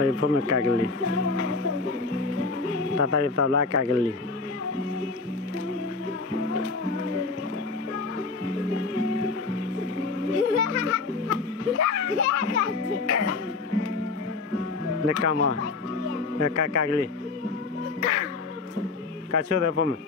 Saya pun kageli. Tata itu lah kageli. Nekama, kageli. Kacu dah pun.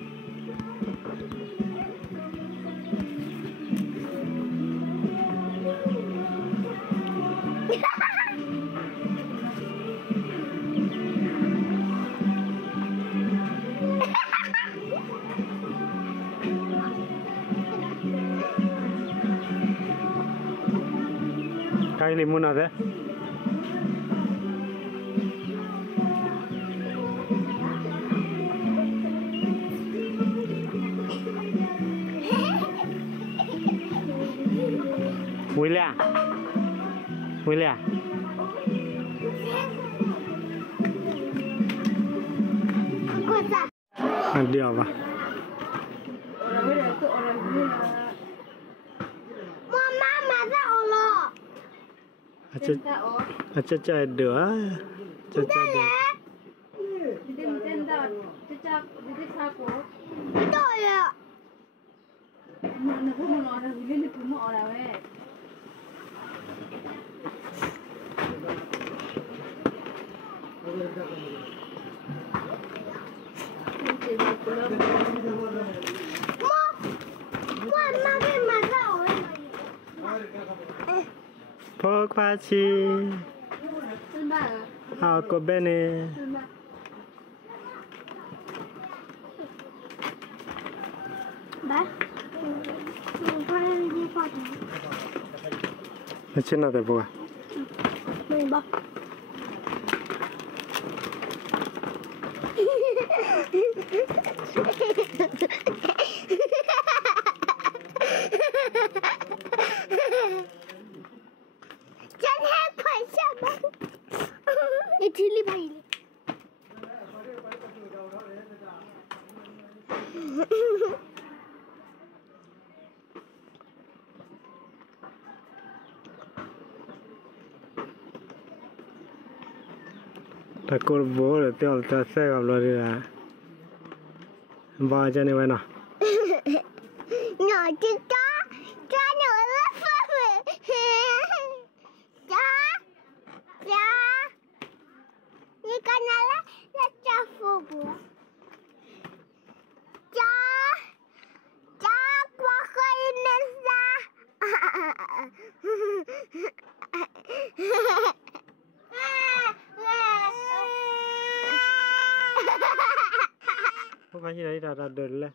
Kali limun ada. William. Dia apa? Caca ada. Caca ada. Pok paci. Aku bene. Macam mana buka? Mbak. Chilli भाई Takut bol, tiap terasa kalau dia baca ni mana? Nggak kita, jangan lupa. Ni kanala leca fubu. Kuah Indonesia. Kau kasih dari dah dah dulu.